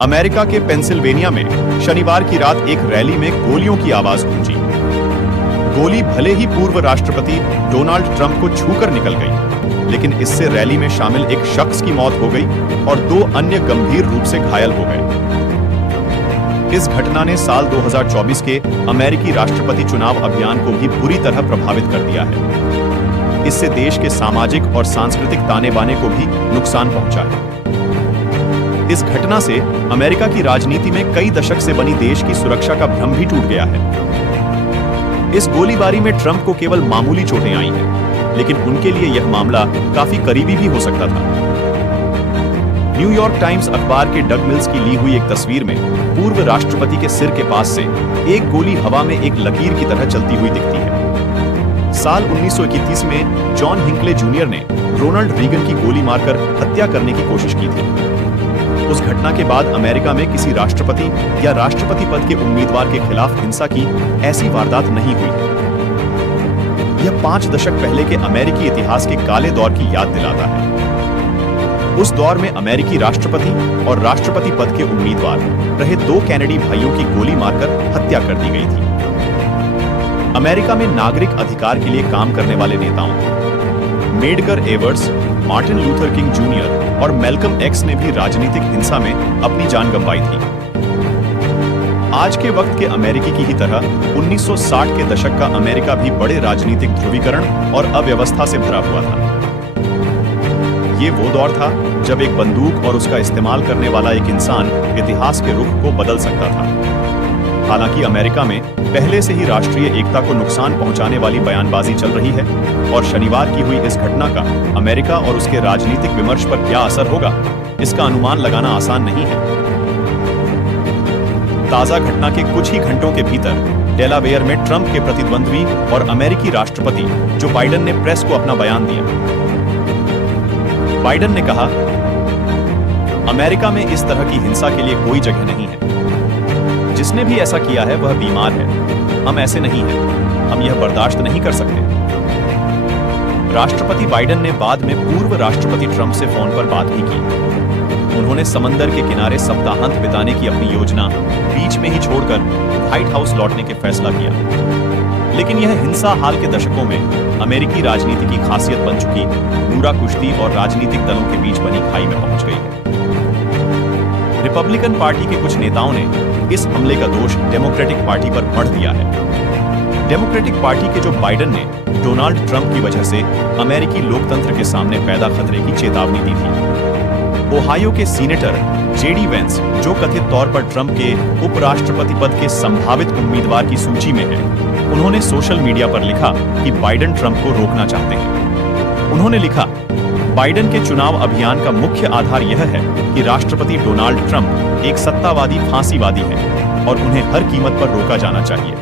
America के Pennsylvania में शनिवार की रात एक रैली में गोलियों की आवाज गूंजी। गोली भले ही पूर्व राष्ट्रपति डोनाल्ड ट्रंप को छूकर निकल गई, लेकिन इससे रैली में शामिल एक शख्स की मौत हो गई और 2 अन्य गंभीर रूप से घायल हो गए। इस घटना ने साल 2024 के अमेरिकी राष्ट्रपति चुनाव अभियान को भी बुरी तरह प्रभावित कर दिया है। इससे देश के सामाजिक और सांस्कृतिक ताने बाने को भी नुकसान पहुंचा है। इस घटना से अमेरिका की राजनीति में कई दशक से बनी देश की सुरक्षा का भ्रम भी टूट गया है। इस गोलीबारी में ट्रंप को केवल मामूली चोटें आई हैं, लेकिन उनके लिए यह मामला काफी करीबी भी हो सकता था। न्यूयॉर्क टाइम्स अखबार के डग मिल्स की ली हुई एक तस्वीर में पूर्व राष्ट्रपति के सिर के पास से एक गोली हवा में एक लकीर की तरह चलती हुई दिखती है। साल 1931 में जॉन हिंकले जूनियर ने रोनाल्ड रीगन की गोली मारकर हत्या करने की कोशिश की थी। उस घटना के बाद अमेरिका में किसी राष्ट्रपति या राष्ट्रपति पद के उम्मीदवार के खिलाफ हिंसा की ऐसी वारदात नहीं हुई है। यह 5 दशक पहले के अमेरिकी इतिहास के काले दौर की याद दिलाता है। उस दौर में अमेरिकी राष्ट्रपति और राष्ट्रपति पद के उम्मीदवार रहे 2 कैनेडी भाइयों की गोली मारकर हत्या कर दी गई थी। अमेरिका में नागरिक अधिकार के लिए काम करने वाले नेताओं Medgar Evers, Martin Luther King junior और मैल्कम एक्स ने भी राजनीतिक हिंसा में अपनी जान गंवाई थी। आज के वक्त के अमेरिकी की ही तरह 1960 के दशक का अमेरिका भी बड़े राजनीतिक ध्रुवीकरण और अव्यवस्था से भरा हुआ था। ये वो दौर था जब एक बंदूक और उसका इस्तेमाल करने वाला एक इंसान इतिहास के रुख को बदल सकता था। हालांकि अमेरिका में पहले से ही राष्ट्रीय एकता को नुकसान पहुंचाने वाली बयानबाजी चल रही है और शनिवार की हुई इस घटना का अमेरिका और उसके राजनीतिक विमर्श पर क्या असर होगा, इसका अनुमान लगाना आसान नहीं है। ताजा घटना के कुछ ही घंटों के भीतर डेलावेयर में ट्रंप के प्रतिद्वंद्वी और अमेरिकी राष्ट्रपति जो बाइडेन ने प्रेस को अपना बयान दिया। बाइडेन ने कहा, अमेरिका में इस तरह की हिंसा के लिए कोई जगह नहीं है। जिसने भी ऐसा किया है वह बीमार है। हम ऐसे नहीं हैं। हम यह बर्दाश्त नहीं कर सकते। राष्ट्रपति बाइडेन ने बाद में पूर्व राष्ट्रपति ट्रंप से फोन पर बात भी की। उन्होंने समंदर के किनारे सप्ताहांत बिताने की अपनी योजना बीच में ही छोड़कर व्हाइट हाउस लौटने के फैसला किया। लेकिन यह हिंसा हाल के दशकों में अमेरिकी राजनीति की खासियत बन चुकी बूरा कुश्ती और राजनीतिक दलों के बीच बनी खाई में पहुंच गई है। रिपब्लिकन पार्टी के कुछ नेताओं ने इस हमले का दोष डेमोक्रेटिक पार्टी पर मढ़ दिया है। डेमोक्रेटिक पार्टी के जो बाइडेन ने डोनाल्ड ट्रंप की वजह से अमेरिकी लोकतंत्र के सामने पैदा खतरे की चेतावनी दी थी। ओहायो के सीनेटर जेडी वेंस, जो कथित तौर पर ट्रंप के उपराष्ट्रपति पद के संभावित उम्मीदवार की सूची में है, उन्होंने सोशल मीडिया पर लिखा कि बाइडेन ट्रंप को रोकना चाहते हैं। उन्होंने लिखा, बाइडेन के चुनाव अभियान का मुख्य आधार यह है कि राष्ट्रपति डोनाल्ड ट्रंप एक सत्तावादी फांसीवादी है और उन्हें हर कीमत पर रोका जाना चाहिए।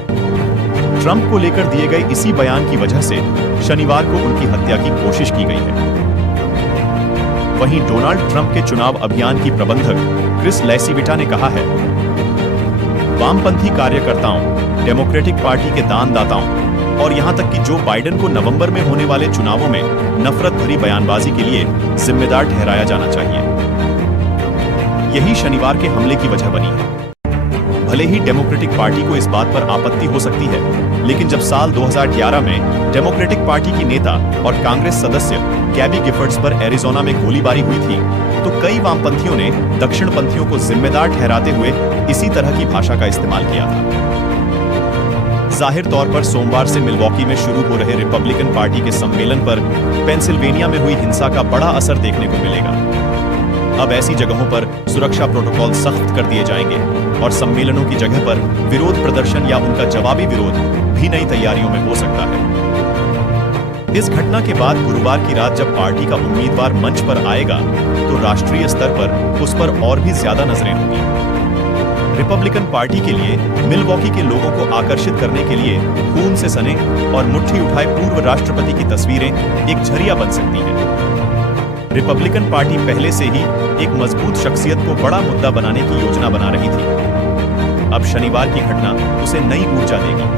ट्रंप को लेकर दिए गए इसी बयान की वजह से शनिवार को उनकी हत्या की कोशिश की गई है। वहीं डोनाल्ड ट्रंप के चुनाव अभियान की प्रबंधक क्रिस लैसीविटा ने कहा है, वामपंथी कार्यकर्ताओं, डेमोक्रेटिक पार्टी के दानदाताओं और यहां तक कि जो बाइडेन को नवंबर में होने वाले चुनावों में नफरत भरी बयानबाजी के लिए जिम्मेदार ठहराया जाना चाहिए। यही शनिवार के हमले की वजह बनी है। भले ही डेमोक्रेटिक पार्टी को इस बात पर आपत्ति हो सकती है, लेकिन जब साल 2011 में डेमोक्रेटिक पार्टी की नेता और कांग्रेस सदस्य गैबी गिफर्ड्स पर एरिजोना में गोलीबारी हुई थी, तो कई वामपंथियों ने दक्षिणपंथियों को जिम्मेदार ठहराते हुए इसी तरह की भाषा का इस्तेमाल किया था। जाहिर तौर पर सोमवार से मिल्वॉकी में शुरू हो रहे रिपब्लिकन पार्टी के सम्मेलन पर पेंसिल्वेनिया में हुई हिंसा का बड़ा असर देखने को मिलेगा। अब ऐसी जगहों पर सुरक्षा प्रोटोकॉल सख्त कर दिए जाएंगे और सम्मेलनों की जगह पर विरोध प्रदर्शन या उनका जवाबी विरोध भी नई तैयारियों में हो सकता है। इस घटना के बाद गुरुवार की रात जब पार्टी का उम्मीदवार मंच पर आएगा, तो राष्ट्रीय स्तर पर उस पर और भी ज्यादा नजरें होंगी। रिपब्लिकन पार्टी के लिए मिल्वॉकी के लोगों को आकर्षित करने के लिए खून से सने और मुट्ठी उठाए पूर्व राष्ट्रपति की तस्वीरें एक झरिया बन सकती हैं। रिपब्लिकन पार्टी पहले से ही एक मजबूत शख्सियत को बड़ा मुद्दा बनाने की योजना बना रही थी। अब शनिवार की घटना उसे नई ऊर्जा देगी।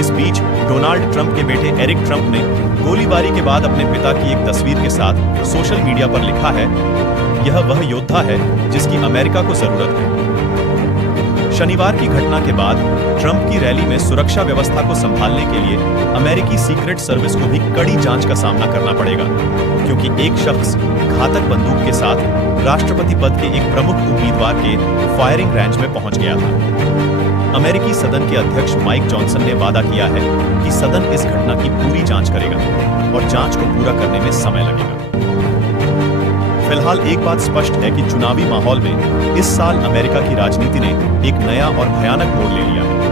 इस बीच डोनाल्ड ट्रंप के बेटे एरिक ट्रंप ने गोलीबारी के बाद अपने पिता की एक तस्वीर के साथ सोशल मीडिया पर लिखा है, यह वह योद्धा है जिसकी अमेरिका को जरूरत है। शनिवार की घटना के बाद ट्रंप की रैली में सुरक्षा व्यवस्था को संभालने के लिए अमेरिकी सीक्रेट सर्विस को भी कड़ी जांच का सामना करना पड़ेगा, क्योंकि एक शख्स घातक बंदूक के साथ राष्ट्रपति पद के एक प्रमुख उम्मीदवार के फायरिंग रेंज में पहुंच गया था। अमेरिकी सदन के अध्यक्ष माइक जॉनसन ने वादा किया है कि सदन इस घटना की पूरी जांच करेगा और जांच को पूरा करने में समय लगेगा। फिलहाल एक बात स्पष्ट है कि चुनावी माहौल में इस साल अमेरिका की राजनीति ने एक नया और भयानक मोड़ ले लिया है।